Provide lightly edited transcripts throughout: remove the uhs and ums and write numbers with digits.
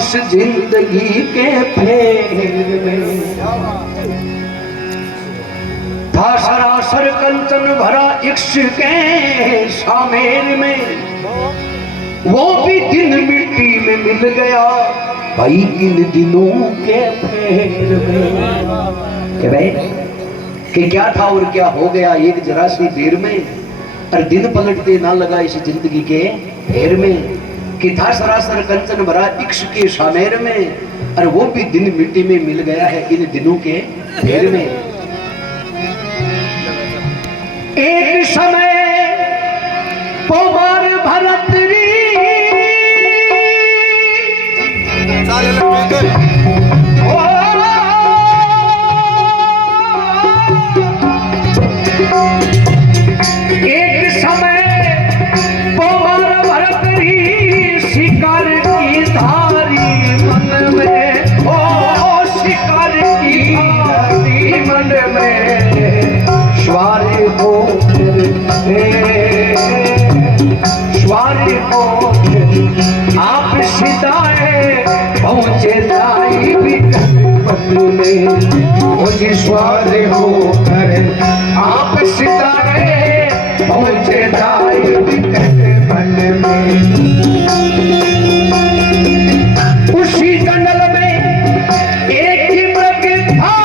इस जिंदगी के फेर में था सरासर कंचन भरा इश्क के शामेर में, वो भी दिन मिट्टी में मिल गया भाई इन दिनों के फेर में। भाई कि क्या था और क्या हो गया एक जरा सी देर में, और दिन पलटते ना लगा इस जिंदगी के फेर में। कि था सरासर कंचन भरा इश्क के शामेर में, और वो भी दिन मिट्टी में मिल गया है इन दिनों के फेर में। एक समय पोमार भरत री एक समय पोमार भरत री शिकार की धारी मन में, ओ शिकार की धारी मन में स्वारे हो स्वारे हो आप सिदाए पहुंचे दाई भी मन में, मुझे स्वारे हो कर आप सिदाए पहुंचे दाई भी मन में। उसी जंगल में एक ही मृग था,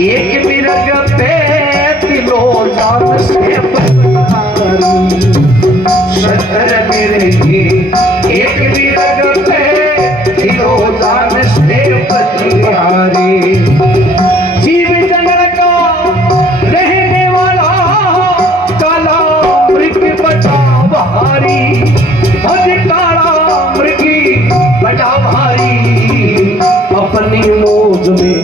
एक मिरग पे दिलो जान से पतारी, शतर मिर्गी एक मिरग पे दिलो जान से पतारी। जीव जंगल का रहने वाला काला मृग बचा भारी, काला मृगी बचा भारी। अपनी मौज में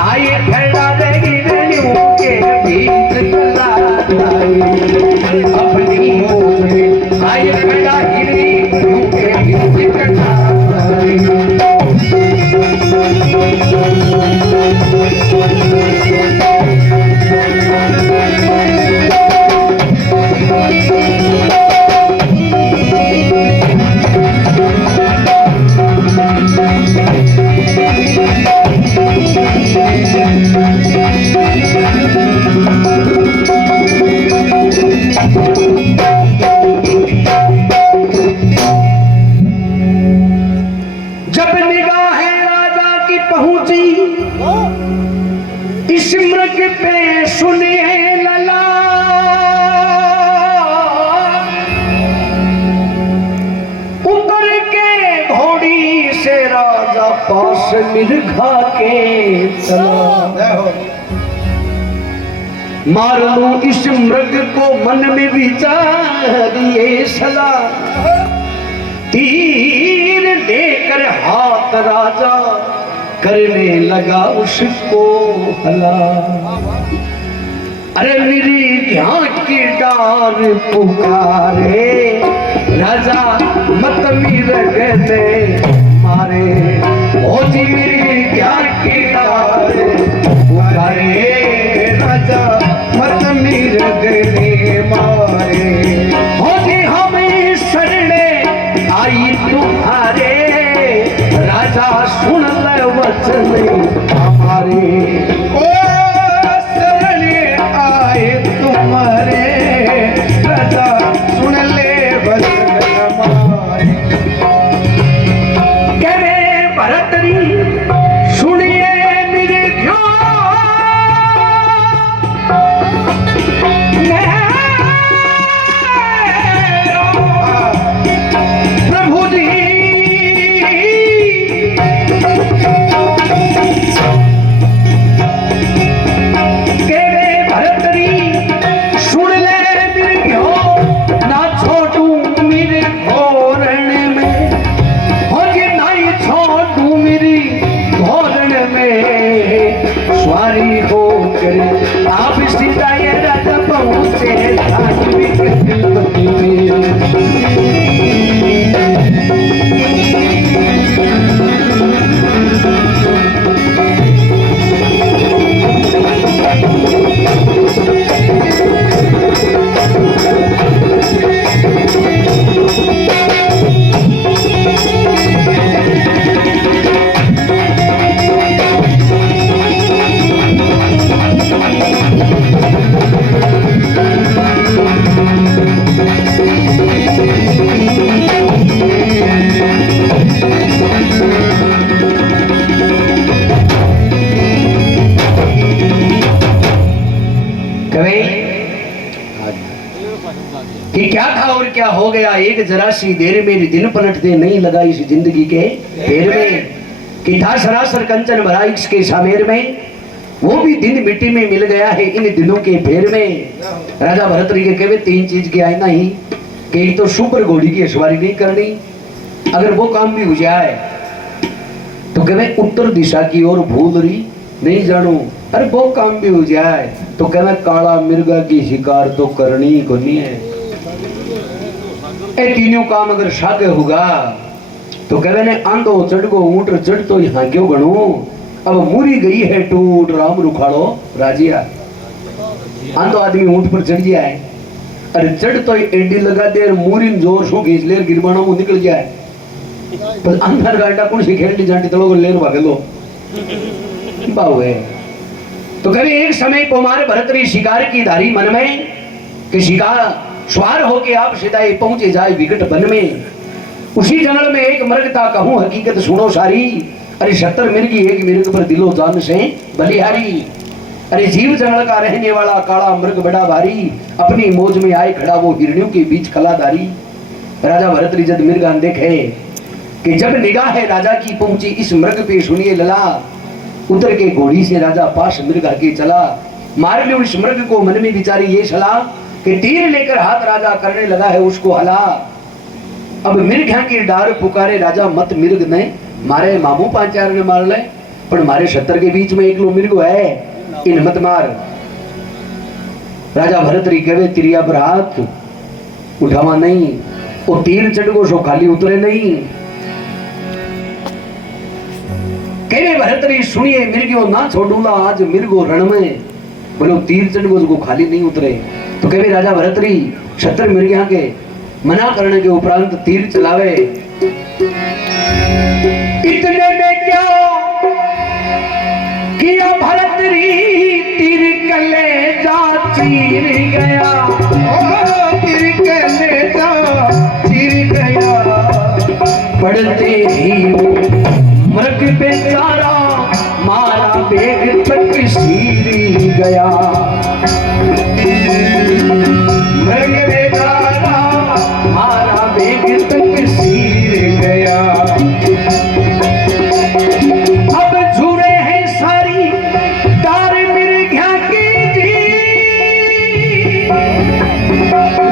आए फैला देगी रेलियों के बीच चला जाए, अपनी मौज में आए फैला रेलियों के बीच चला जब निगाहें राजा की पहुंची इस मृग पे सुनिए लला, उतर के घोड़ी से राजा पास मिर्घा के चला। मार लूं इस मृग को मन में विचार ये सलाह, तीर लेकर हाथ राजा करने लगा उसको हला। अरे मेरी घाट की डार पुकारे राजा मत मिर्ग ने मारे, ओ जी मेरी घाट की डार पुकारे राजा मत मिर्ग ने मारे। हो जी हमें शरणे आई तुम्हारे राजा सुन ले वचन हमारे, ओ शरणे आए तुम्हारे राजा सुन ले वचन हमारे। करे भरतरी सुनिए मेरे प्रभु जी सुन ले मेरे ना छोटू मेरे को सीधा ये राजा पहुंचे साध्वी के तिलपति कि क्या था और क्या हो गया एक जरा सी देर में दिन पलटते नहीं लगा इस जिंदगी के फेर में कि था सरासर कंचन भरा इसके सामेर में वो भी दिन मिट्टी में मिल गया है इन दिनों के फेर में। राजा भरतरी के कहवे तीन चीज की आईना ही कि एक तो सुपर घोड़ी की सवारी नहीं करनी, अगर वो काम भी हो जाए तो कहवे उत्तर दिशा की ओर भूल रही नहीं जानू, अरे वो काम भी हो जाए तो कहवे काला मिर्गा की शिकार तो करनी ही कोनी है। ए तीनों काम अगर सागे होगा तो कहवे ने आंधो चढ़गो ऊंट चढ़ तो यहाँ क्यों गणू, अब मूरी गई है टूट राम रुखाड़ो राजिया। आंधो आदमी ऊंट पर चढ़ गया है, अरे चढ़ तो एडी लगा दे मूरी जोर सो घींच ले गिरबाणों में निकल जाए, पर अंदर गाटा कौन सी खेल ली जाटी तलो लेर भागे लो बाबू है। तो कभी एक समय कुमार भरतरी शिकार की धारी मन में कि शिकार स्वार होके आप सीधा पहुंचे जाए विकट वन में। उसी जंगल में एक मृग था कहूं हकीकत सुनो सारी, अरे 70 मिर्गी एक मिर्ग पर दिलो जान से बलिहारी। अरे जीव जंगल का रहने वाला काला मृग बड़ा भारी, अपनी मौज में आए खड़ा वो हिरणियों के बीच खलादारी। राजा भरतरी जब मिर्गान देखे कि जब निगाह है राजा की पहुंची इस मृग पे सुनिए लला, उतर के घोड़ी से राजा पास मृग के चला। मार लो इस मृग को मन में विचारी ये सलाह कि तीर लेकर हाथ राजा करने लगा है उसको हला। अब मिर्ग की डार पुकारे राजा मत मिर्ग ने मारे मामू पांचार ने मार ले, पर मारे 70 के बीच में एक लो मिर्ग है इन मत मार। राजा भरतरी कहवे तिरिया पर हाथ उठावा नहीं, वो तीर चढ़गो सो खाली उतरे नहीं। कहवे भरतरी सुनिए मिर्गियो ना छोड़ूंगा आज मिर्गो रण में, बोलो तीर चढ़गो जो खाली नहीं उतरे। तो कहवे राजा भरतरी 70 मिर्गिया के मना करने के उपरांत तीर चलावे। इतने में क्या किया भरतरी तीर कलेजा चीर गया, तीर कलेजा चीर गया। पढ़ते ही मृग बेचारा मारा बेग तक सीरी गया। मृग बेचारा मारा बेग तक सीर गया। अब झूरे हैं सारी तार मिर्घा की जी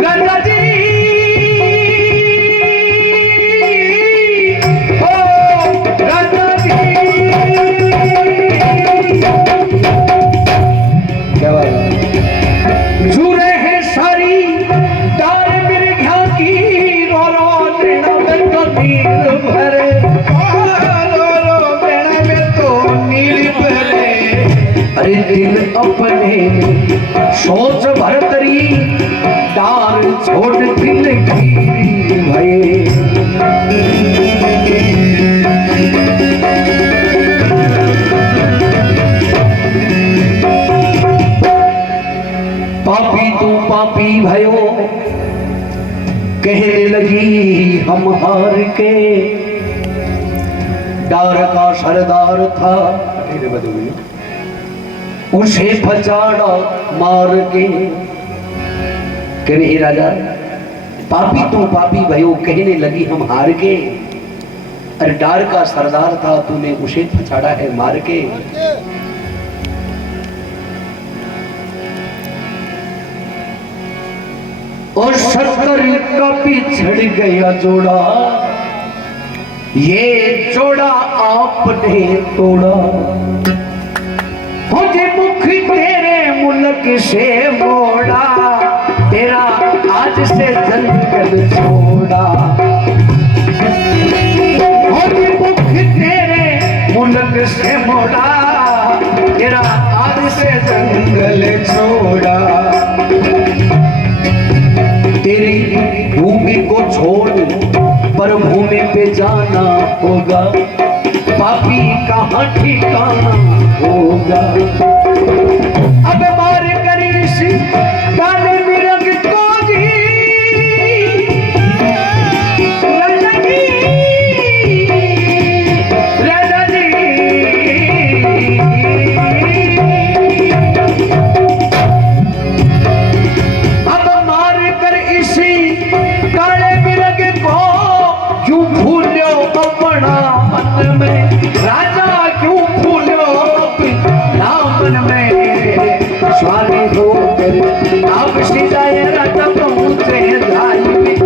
राजा जी, झूरे हैं सारी तार मिर्घा की रो रो देना में तो नील भरे, रो रो देना में तो नील भरे। अरे दिल अपने सोच भरतरी तार छोड़ दिल की भये। पापी तू पापी भयो कहने लगी हम हार के, डार का सरदार था उसे फचाड़ा मार के। कहने राजा पापी तू पापी भयो कहने लगी हम हार के, अरे डार का सरदार था तूने उसे फचाड़ा है मार के। और 70 का पिछड़ गया जोड़ा, ये जोड़ा आपने तोड़ा। मुझे मुख तेरे मुल्क से मोड़ा, तेरा आज से जंगल छोड़ा। होगी मुख तेरे मुल्क से मोड़ा, तेरा आज से जंगल छोड़ा। तेरी भूमि को छोड़ पर भूमि पे जाना होगा, पापी कहाँ ठिकाना होगा। अब मार करीश काले मिरग को जी, राजा जी, राजा जी। अब मार कर इसी काले मिरग को क्यों भूलो अपना मन में, राजा क्यों भूलो अपना मन में। स्वामी होकर आप सिजाए रथ पहुँचे धार्मिक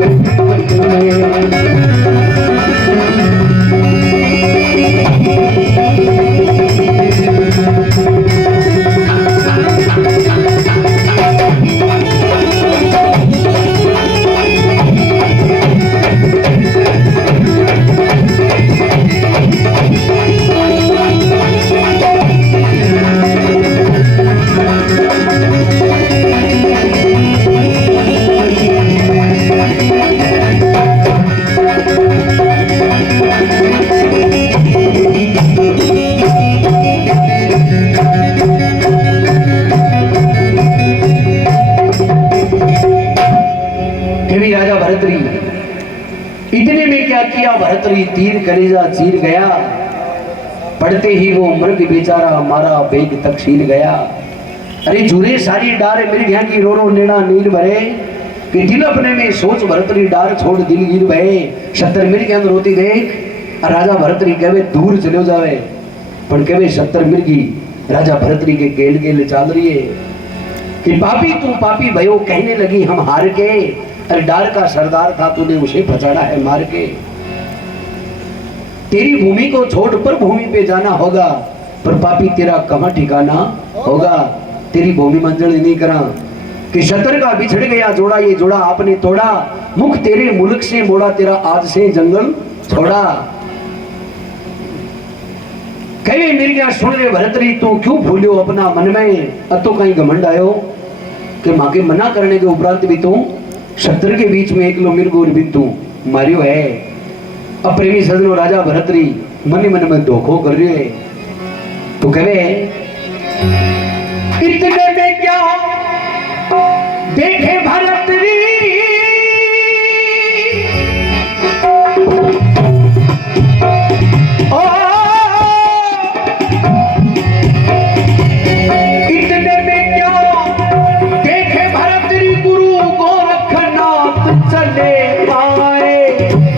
इतने में क्या किया भरतरी, तीर कलेजा चीर गया। पढ़ते ही वो मृग बेचारा मारा वेग तक छील गया। अरे झूरे सारी डार मृग की रो रो नेड़ा नील भरे, कि दिल अपने में सोच भरतरी डार छोड़ दिल गिर भये। 70 मृग अंदर रोती देख राजा भरतरी कहवे दूर चलो जावे, पर कहवे 70 मृगी राजा भरतरी के गेल गेल चाल रही है कि पापी तू पापी भयो कहने लगी हम हार के। अरे डार का सरदार था तूने उसे पछाड़ा है मार के। तेरी भूमि को छोड़ पर भूमि पे जाना होगा, पर पापी तेरा कहाँ ठिकाना होगा। तेरी भूमि मंजिल नहीं करा कि 70 का बिछड़ गया जोड़ा, ये जोड़ा आपने तोड़ा। मुख तेरे मुल्क से मोड़ा, तेरा आज से जंगल छोड़ा। कहे मेरी क्या सुन ले भरतरी, तू क्यों भूलियो अपना मन में। अब तो कहीं घमंड आयो कि माँ के मना करने के उपरांत भी तू 70 के बीच में एक लो मिर्गो भी तू मारियो है। अब प्रेमी सजनो राजा भरतरी मन मन में धोखो कर रहे है। तो कहे इतने में क्या देखे भरतरी, इतने में क्या देखे भरतरी गुरु गोरखनाथ चले आए।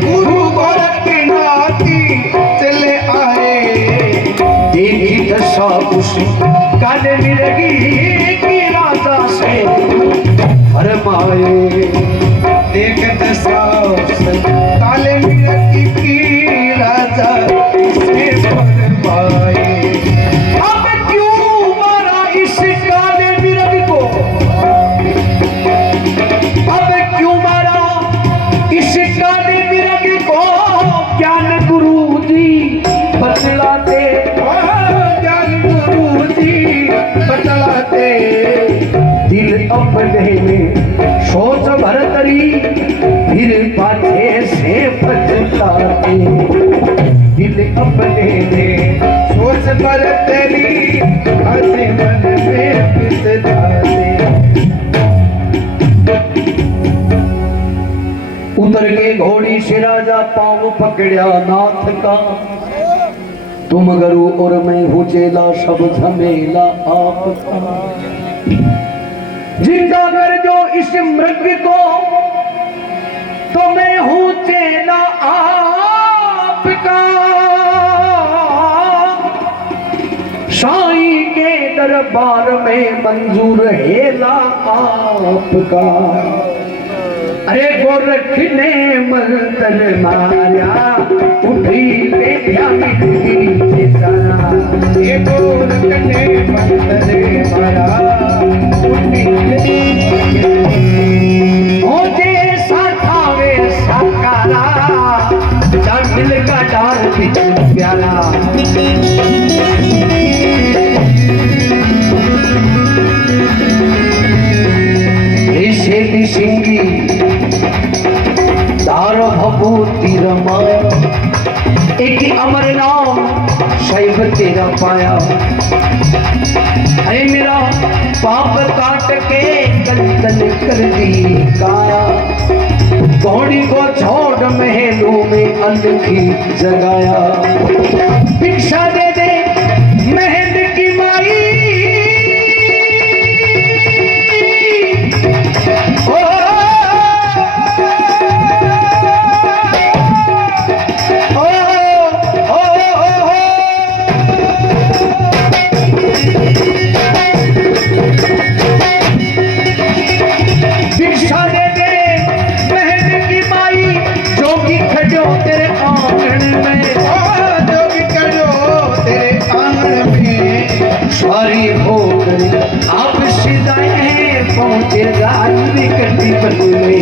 गुरु गोरखनाथ चले आए, देखी दशा उस काले मिर्गी की राजा से फरमाए। देख दशा काले मिर्गी की राजा से फरमाए। अब क्यों मारा इस काले मिर्ग को, अब क्यों मारा इस काले मिर्ग को। ज्ञान गुरु जी बतलाते, ज्ञान गुरु जी बतलाते। दिल अपने में सोच भरतरी, फिर पाछे से पछताते। दिल अपने में सोच भरतरी, हंसी मन में पछताते। उतर के घोड़ी से राजा पाँव पकड़ा नाथ का। तुम गुरु और मैं हूँ चेला, सब झमेला आपका। जिंदा कर दो इस मृग को, तो मैं हूँ चेला आपका। साईं के दरबार में मंजूर हेला आपका। अरे गोरख ने मंत्र मारा, उठी बेटिया मिट्टी के सारा। ये गोरख ने मंत्र मारा, सिंगी दार भभूति रमाया, एक अमर नाम शैव तेरा पाया। अरे मेरा पाप काट के कंचन कर दी काया, घोड़ी को छोड़ महलों में अलखी जगाया। भिक्षा दे दे महल की माई, आप सीधाए पहुंचे जाए कटी बदले।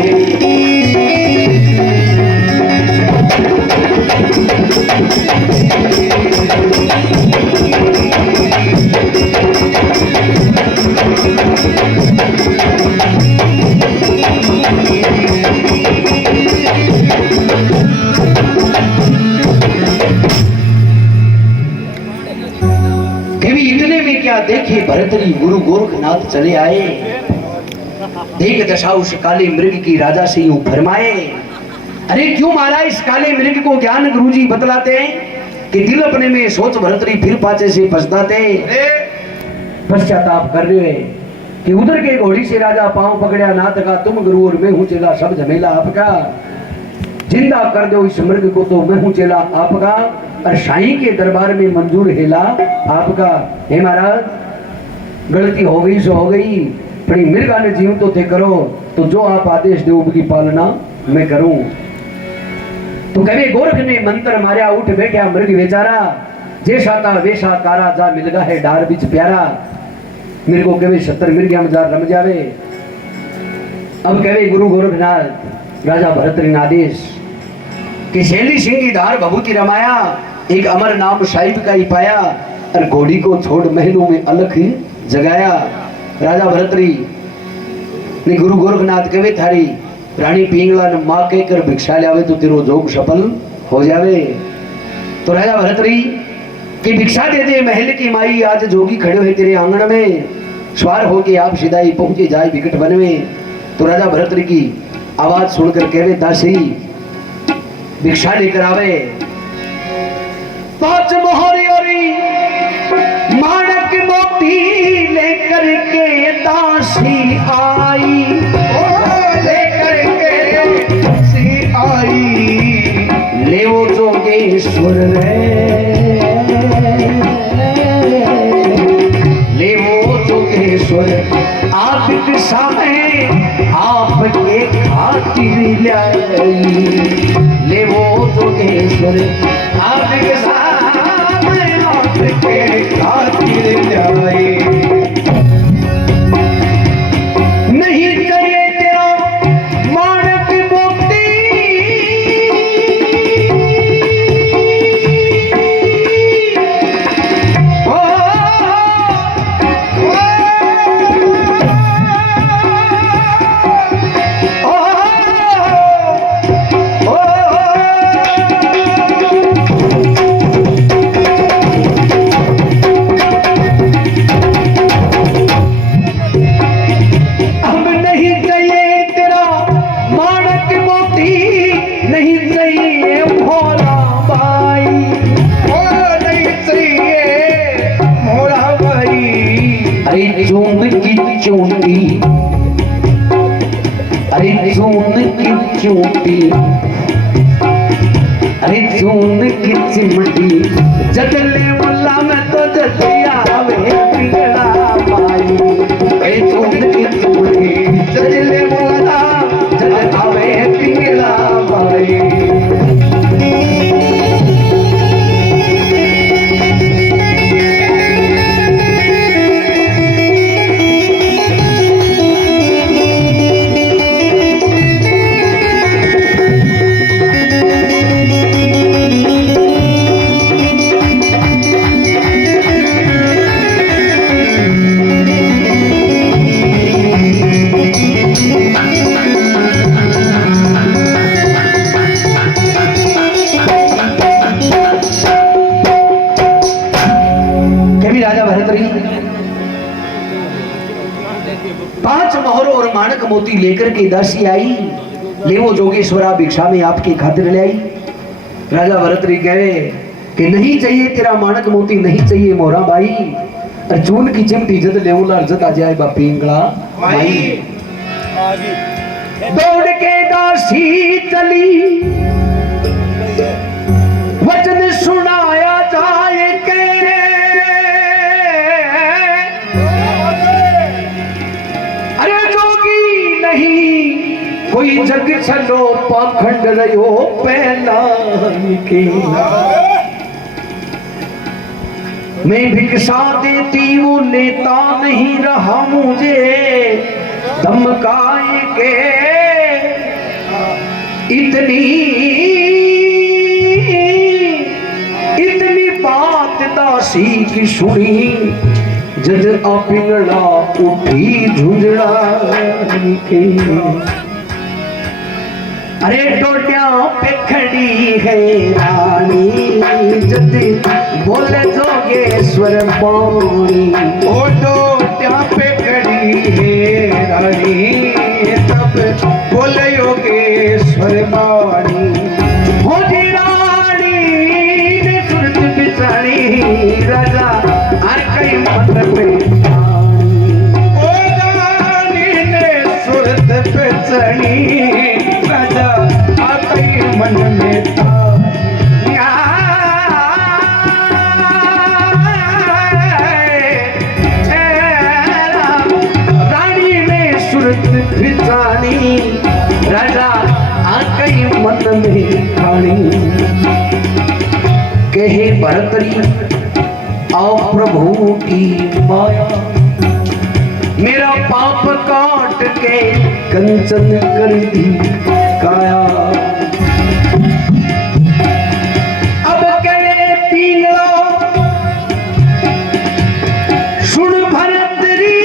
इतने में क्या देखे भरतरी गुरु गोरखनाथ चले आए। देख दशा उस काले मृग की राजा से यूं फरमाए, अरे क्यों मारा इस काले मृग को? ज्ञान गुरुजी बतलाते हैं कि दिल अपने में सोच भरतरी फिर पाचे से पछताते। पश्चाताप कर रहे कि उधर के घोड़ी से राजा पांव पकड़या ना तका, तुम गुरु और मैं हूं चेला, सब झमेला आपका। जिंदा कर दो इस मृग को तो मैं हूं चेला आपका, और शाही के दरबार में मंजूर हेला आपका। हे महाराज, गलती हो गई सो हो गई, पर मृगा ने जीव तो थे करो, तो जो आप आदेश दो उनकी पालना मैं करूं। तो कभी गोरख ने मंत्र मारिया, उठ बैठा मृग बेचारा, जैसा था वैसा कारा जा मिलगा है डार बिच प्यारा। मेरे को कभी 70 मिर्गिया में जा रम जावे। अब कभी गुरु गोरखनाथ राजा भरतरी आदेश कि शैली सिंह धार भभूति रमाया, एक अमर नाम साहिब का ही पाया, और घोड़ी को छोड़ महलों में अलख जगाया। राजा भरतरी ने गुरु गोरखनाथ कहे थारी रानी पिंगला ने मां कहकर भिक्षा लावे तो तेरो जोग सफल हो जावे। तो राजा भरतरी की भिक्षा दे दे महल की माई, आज जोगी खड़े हुए तेरे आंगन में, सवार होके आप सीधाई पहुंचे जाए विकट वन में। तो राजा भरतरी की आवाज सुनकर कहे दासी भिक्षा लेकर आवे। 5 मोहरी माणक मोती लेकर के दासी आई, लेकर के दासी आई। ले वो जोगेश्वर रे, ले वो जोगेश्वर आपके सामने आपके खातिर लाई। ले वो जोगेश्वर आपके सामने आपके खातिर लाई। नहीं करे तेरा माणक मोती, अरे जून की चोटी, अरे जून की चिमटी, जगले वाला में तो जतिया वे पिघला पाई। अरे जून की चिमटी, जगले वाला जगला वे पिघला पाई। फिर राजा भरतरी 5 मोहर और माणक मोती लेकर के दासी आई, ले वो जोगेश्वरा भिक्षा में आपकी खातिर ले आई। राजा भरतरी कहे कि नहीं चाहिए तेरा माणक मोती, नहीं चाहिए मोहरा भाई, अर्जुन की चिमटी जद लेवला जद आ जाए बा पिंगला भाई। दौड़ के दासी चली, वचन सुनाया जाए के अरे जोगी नहीं कोई जग चलो पाखंड रहो पहला के। मैं भिक्षा देती वो लेता नहीं रहा, मुझे धमकाएंगे इतनी बात दासी की सुनी, जद पिंगला उठी झुंझड़ा के। अरे डोडिया पे खड़ी है रानी, जद बोले जोगेश्वर पानी। ओ डोडिया पे खड़ी है रानी, तब बोले योगेश्वर पानी। हो जी रानी ने सुरत बिचारी, राजा हर कई मन में। ओ रानी ने सुरत बिचारी, राजा हर कई मन में था। राजा आकई मन में खानी। कहे भरतरी आओ प्रभु की माया, मेरा पाप काट के कंचन कर दी काया। अब कहे पिंगला सुन भरतरी,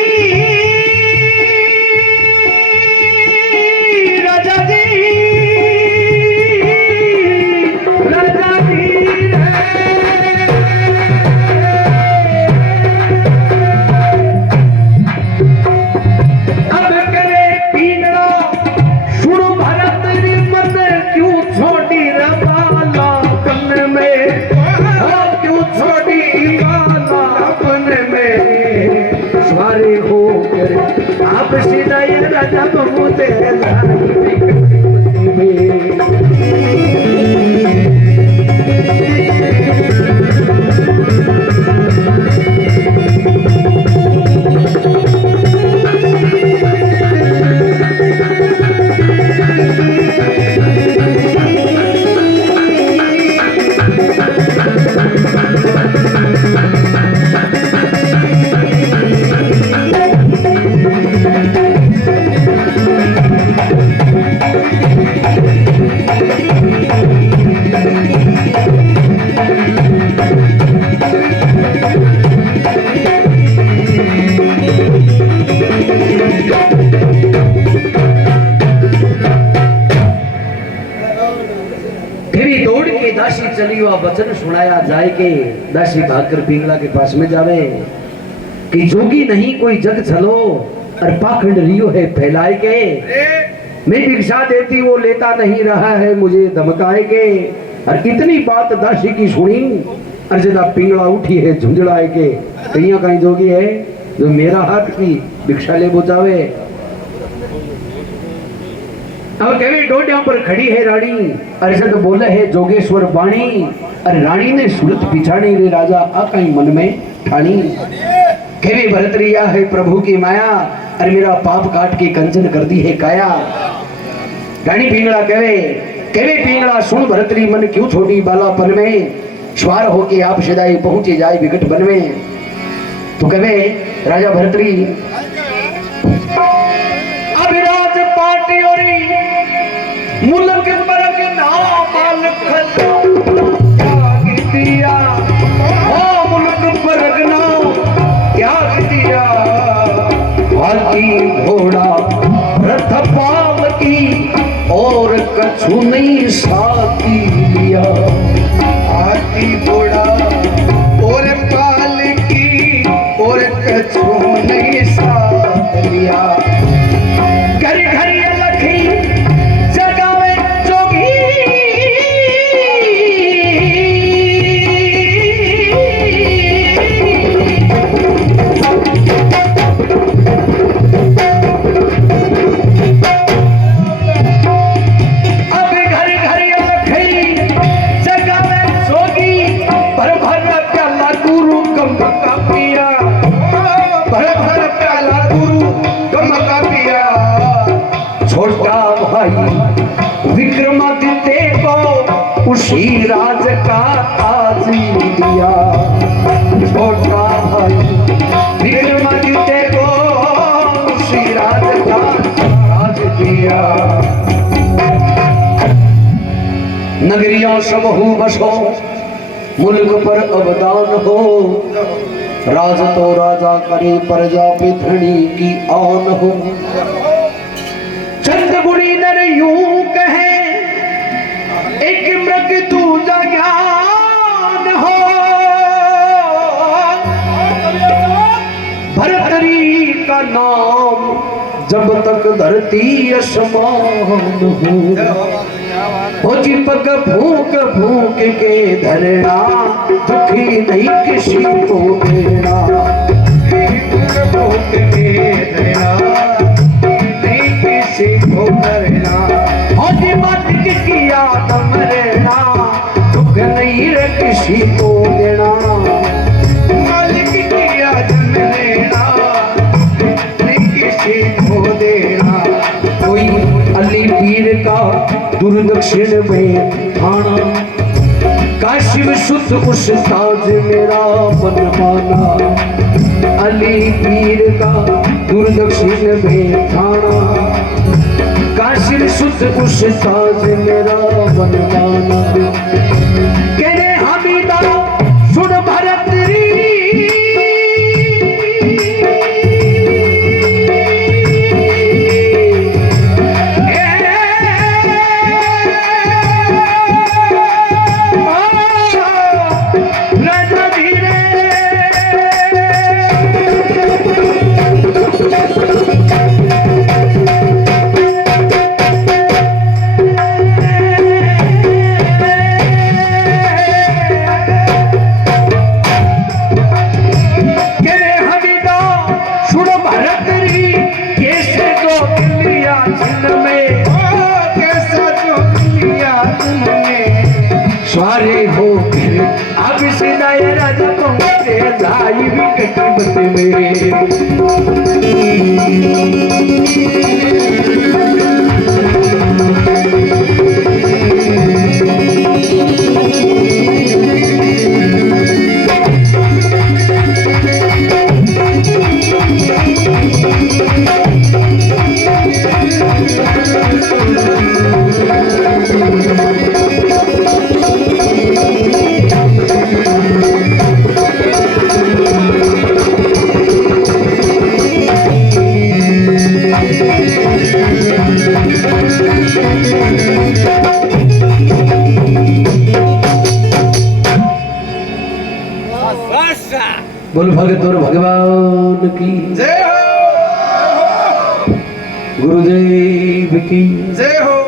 आप सीधा राजा बहुते दासी चली हुआ वचन सुनाया जाए के। दासी भागकर पिंगला के पास में जावे कि जोगी नहीं कोई जग चलो, और पाखंड रियो है फैलाए के। मैं भिक्षा देती वो लेता नहीं रहा है, मुझे धमकाए के। और इतनी बात दासी की सुनी, और जदा पिंगला उठी है झुंझड़ाए के। कहीं कहीं जोगी है जो मेरा हाथ की भिक्षा ले बुझावे। अब कभी डोडिया पर खड़ी है रानी, अरे तो बोला है जोगेश्वर वाणी। अरे रानी ने सूरत पिछाने रे राजा आकाई मन में ठानी। कभी भरतरिया है प्रभु की माया, अरे मेरा पाप काट के कंचन कर दी है काया। रानी पिंगला कहे पिंगला सुन भरतरी मन क्यों छोटी बालापन में, स्वार होके आप सदाई पहुंचे जाए विकट बन में। तो कहे राजा भरतरी अभिराज पाटी और मुल्क बरग नाम त्याग दिया, ओ मुल्क बरग नाम त्याग दिया। हाथी घोड़ा रथ पालकी और कछु नहीं साथी लिया। हाथी घोड़ा और पालकी कछु नहीं साथ लिया। घर घर लखी जगावे जोगी, छोटा भाई विक्रमादित्य को उसी राज का ताज दिया। छोटा भाई विक्रमादित्य को उसी राज का ताज दिया। नगरियां सब हो बसो, मुल्क पर अवदान हो। राज तो राजा करे, प्रजा पे धनी की आन हो। चंद्रगुणी नर यूं कहे, एक मृग दूजा ज्ञान हो। भरतरी का नाम जब तक धरती असमान हो। जी पग भूख भूख के धरना, दुखी नहीं किसी को देना। भूख के धरना, को करना। और मत किया मरना, दुख नहीं रे किसी को देना। मालिक किया लेना, नहीं किसी को देना। कोई अली पीर का दुर्दक्षिण में खाना, काशिव शुद्ध उस ताज मेरा मन माना। अली पीर का दुर्दक्षिण में खाना, काशिव शुद्ध उस ताज मेरा मन माना। कहने हमीदा सुन भरतरी, सारे हो फिर अब से दायरा जब से लाई भी किस्मत में। बोल भगत और भगवान की जय हो, गुरुदेव की जय हो।